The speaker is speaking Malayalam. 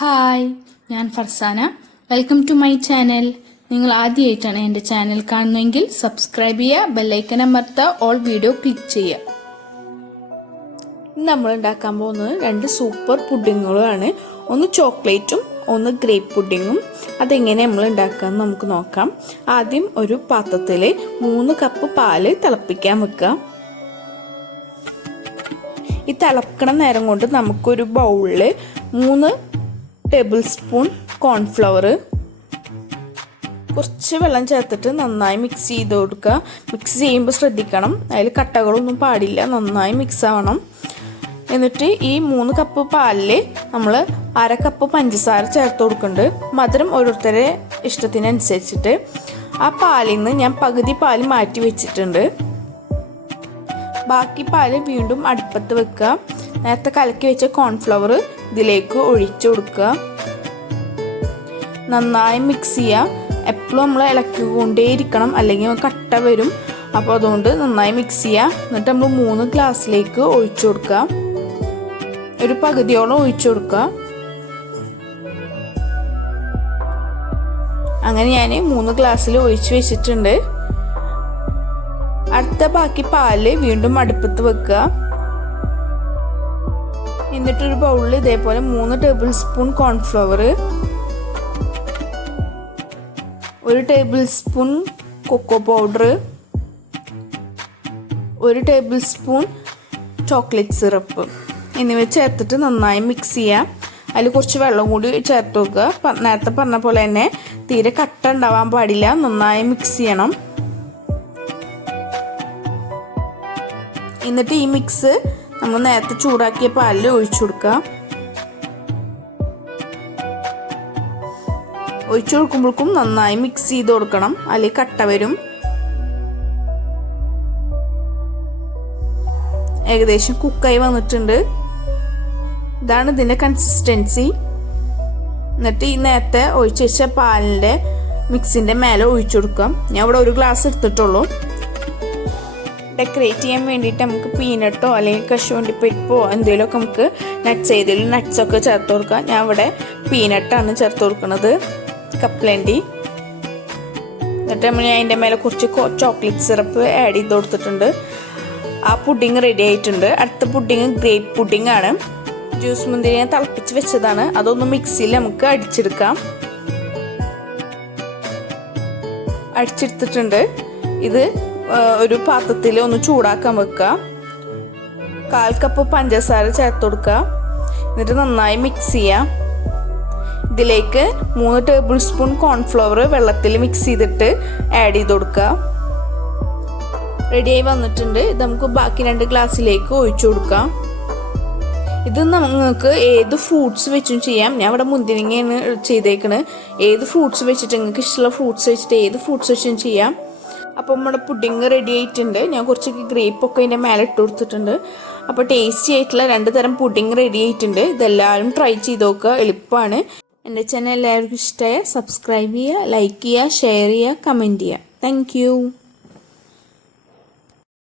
ഹായ്, ഞാൻ Farsana. Welcome to my channel. നിങ്ങൾ ആദ്യമായിട്ടാണ് എൻ്റെ ചാനൽ കാണുന്നതെങ്കിൽ സബ്സ്ക്രൈബ് ചെയ്യുക, ബെല്ലൈക്കൻ അമർത്തുക, ഓൾ വീഡിയോ ക്ലിക്ക് ചെയ്യുക. നമ്മൾ ഉണ്ടാക്കാൻ പോകുന്നത് 2 സൂപ്പർ പുഡിങ്ങുകളാണ്. ഒന്ന് ചോക്ലേറ്റും ഒന്ന് ഗ്രേപ്പ് പുഡിങ്ങും. അതെങ്ങനെ നമ്മൾ ഉണ്ടാക്കാമെന്ന് നമുക്ക് നോക്കാം. ആദ്യം ഒരു പാത്രത്തിൽ 3 കപ്പ് പാല് തിളപ്പിക്കാൻ വെക്കുക. ഈ തിളക്കണ നേരം കൊണ്ട് നമുക്കൊരു ബൗളിൽ 3 ടേബിൾ സ്പൂൺ കോൺഫ്ലവർ, കുറച്ച് വെള്ളം ചേർത്തിട്ട് നന്നായി മിക്സ് ചെയ്ത് കൊടുക്കുക. മിക്സ് ചെയ്യുമ്പോൾ ശ്രദ്ധിക്കണം, അതിൽ കട്ടകളൊന്നും പാടില്ല, നന്നായി മിക്സ് ആവണം. എന്നിട്ട് ഈ 3 കപ്പ് പാലിൽ നമ്മൾ 1/2 കപ്പ് പഞ്ചസാര ചേർത്ത് കൊടുക്കുന്നുണ്ട്. മധുരം ഓരോരുത്തരുടെ ഇഷ്ടത്തിനനുസരിച്ചിട്ട്. ആ പാലിൽ നിന്ന് ഞാൻ പകുതി പാൽ മാറ്റി വെച്ചിട്ടുണ്ട്. ബാക്കി പാല് വീണ്ടും അടുപ്പത്ത് വെക്കുക. നേരത്തെ കലക്കി വെച്ച കോൺഫ്ലവർ ഇതിലേക്ക് ഒഴിച്ചു കൊടുക്കുക. നന്നായി മിക്സ് ചെയ്യുക. എപ്പോഴും നമ്മൾ ഇളക്കിക്കൊണ്ടേയിരിക്കണം, അല്ലെങ്കിൽ കട്ട വരും. അപ്പോൾ അതുകൊണ്ട് നന്നായി മിക്സ് ചെയ്യുക. എന്നിട്ട് നമ്മൾ 3 ഗ്ലാസ്സിലേക്ക് ഒഴിച്ചു കൊടുക്കുക. ഒരു പകുതിയോളം ഒഴിച്ചു കൊടുക്കുക. അങ്ങനെ ഞാൻ 3 ഗ്ലാസ്സിൽ ഒഴിച്ചു വെച്ചിട്ടുണ്ട്. അടുത്ത ബാക്കി പാല് വീണ്ടും അടുപ്പത്ത് വെക്കുക. എന്നിട്ടൊരു ബൗളിൽ ഇതേപോലെ 3 table spoon cornflour, 1 table spoon cocoa powder, 1 table spoon chocolate syrup എന്നിവ ചേർത്തിട്ട് നന്നായി മിക്സ് ചെയ്യുക. അതിൽ കുറച്ച് വെള്ളം കൂടി ചേർത്ത് വെക്കുക. നേരത്തെ പറഞ്ഞ പോലെ തന്നെ തീരെ കട്ട ഉണ്ടാവാൻ പാടില്ല, നന്നായി മിക്സ് ചെയ്യണം. എന്നിട്ട് ഈ മിക്സ് നമ്മൾ നേരത്തെ ചൂടാക്കിയ പാലിൽ ഒഴിച്ചു കൊടുക്കുക. ഒഴിച്ചു കൊടുക്കുമ്പോഴേക്കും നന്നായി മിക്സ് ചെയ്ത് കൊടുക്കണം, അല്ലെങ്കിൽ കട്ട വരും. ഏകദേശം കുക്കായി വന്നിട്ടുണ്ട്. ഇതാണ് ഇതിൻ്റെ കൺസിസ്റ്റൻസി. എന്നിട്ട് ഈ നേരത്തെ ഒഴിച്ചു വെച്ച പാലിൻ്റെ മിക്സിൻ്റെ മേലെ ഒഴിച്ചു കൊടുക്കാം. ഞാൻ ഇവിടെ 1 ഗ്ലാസ് എടുത്തിട്ടുള്ളൂ. ഡെക്കറേറ്റ് ചെയ്യാൻ വേണ്ടിയിട്ട് നമുക്ക് പീനട്ടോ അല്ലെങ്കിൽ കശുവണ്ടി പരിപ്പോ എന്തെങ്കിലുമൊക്കെ നമുക്ക് നട്ട്സ്, ഏതെങ്കിലും നട്ട്സൊക്കെ ചേർത്ത് കൊടുക്കാം. ഞാൻ ഇവിടെ പീനട്ടാണ് ചേർത്ത് കൊടുക്കുന്നത്, കപ്പലണ്ടി. എന്നിട്ട് നമ്മൾ അതിൻ്റെ മേലെ കുറച്ച് ചോക്ലേറ്റ് സിറപ്പ് ആഡ് ചെയ്ത് കൊടുത്തിട്ടുണ്ട്. ആ പുഡിങ് റെഡി ആയിട്ടുണ്ട്. അടുത്ത പുഡിങ് ഗ്രേപ്പ് പുഡിങ് ആണ്. ജ്യൂസ് മുന്തിരി ഞാൻ തിളപ്പിച്ച് വെച്ചതാണ്. അതൊന്ന് മിക്സിയിൽ നമുക്ക് അടിച്ചെടുക്കാം. അടിച്ചെടുത്തിട്ടുണ്ട്. ഇത് ഒരു പാത്രത്തിൽ ഒന്ന് ചൂടാക്കാൻ വെക്കുക. 1/4 കപ്പ് പഞ്ചസാര ചേർത്ത് കൊടുക്കുക. എന്നിട്ട് നന്നായി മിക്സ് ചെയ്യാം. ഇതിലേക്ക് 3 ടേബിൾ സ്പൂൺ കോൺഫ്ലവർ വെള്ളത്തിൽ മിക്സ് ചെയ്തിട്ട് ആഡ് ചെയ്ത് കൊടുക്കുക. റെഡിയായി വന്നിട്ടുണ്ട്. ഇത് നമുക്ക് ബാക്കി 2 ഗ്ലാസ്സിലേക്ക് ഒഴിച്ചു കൊടുക്കാം. ഇത് നിങ്ങൾക്ക് ഏത് ഫ്രൂട്ട്സ് വെച്ചും ചെയ്യാം. ഞാൻ ഇവിടെ മുന്തിരിങ്ങയാണ് ചെയ്തേക്കണത്. ഏത് ഫ്രൂട്ട്സ് വെച്ചിട്ട്, നിങ്ങൾക്ക് ഇഷ്ടമുള്ള ഫ്രൂട്ട്സ് വെച്ചിട്ട് ഏത് ഫ്രൂട്ട്സ് വെച്ചും ചെയ്യാം. അപ്പോൾ നമ്മുടെ പുഡിങ് റെഡി ആയിട്ടുണ്ട്. ഞാൻ കുറച്ച് ഗ്രേപ്പൊക്കെ അതിൻ്റെ മേലെ ഇട്ട് കൊടുത്തിട്ടുണ്ട്. അപ്പോൾ ടേസ്റ്റി ആയിട്ടുള്ള 2 തരം പുഡിങ് റെഡി ആയിട്ടുണ്ട്. ഇതെല്ലാവരും ട്രൈ ചെയ്ത് നോക്കുക, എളുപ്പമാണ്. എൻ്റെ ചാനൽ എല്ലാവർക്കും ഇഷ്ടമായ സബ്സ്ക്രൈബ് ചെയ്യുക, ലൈക്ക് ചെയ്യുക, ഷെയർ ചെയ്യുക, കമൻറ്റ് ചെയ്യുക. താങ്ക്